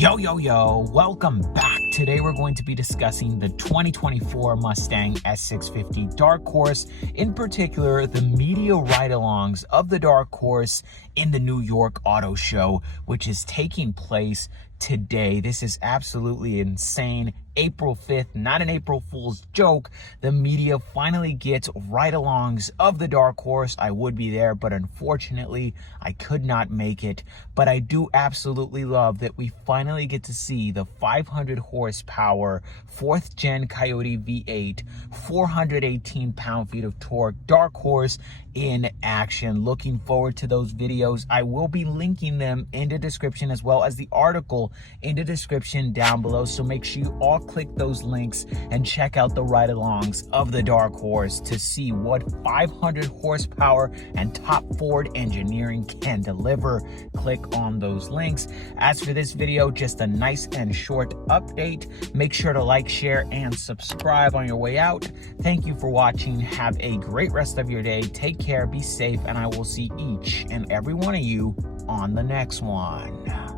Yo, welcome back. Today we're going to be discussing the 2024 Mustang S650 Dark Horse, in particular the media ride-alongs of the Dark Horse in the New York Auto Show, which is taking place today. This is absolutely insane. April 5th, not an April Fool's joke. The media finally gets ride-alongs of the Dark Horse. I would be there, but unfortunately, I could not make it. But I do absolutely love that we finally get to see the 500 horsepower 4th gen Coyote V8, 418 pound-feet of torque Dark Horse in action. Looking forward to those videos. I will be linking them in the description, as well as the article in the description down below. So make sure you all click those links and check out the ride-alongs of the Dark Horse to see what 500 horsepower and top Ford engineering can deliver. Click on those links. As for this video, just a nice and short update. Make sure to like, share, and subscribe on your way out. Thank you for watching. Have a great rest of your day. Take care, be safe, and I will see each and every one of you on the next one.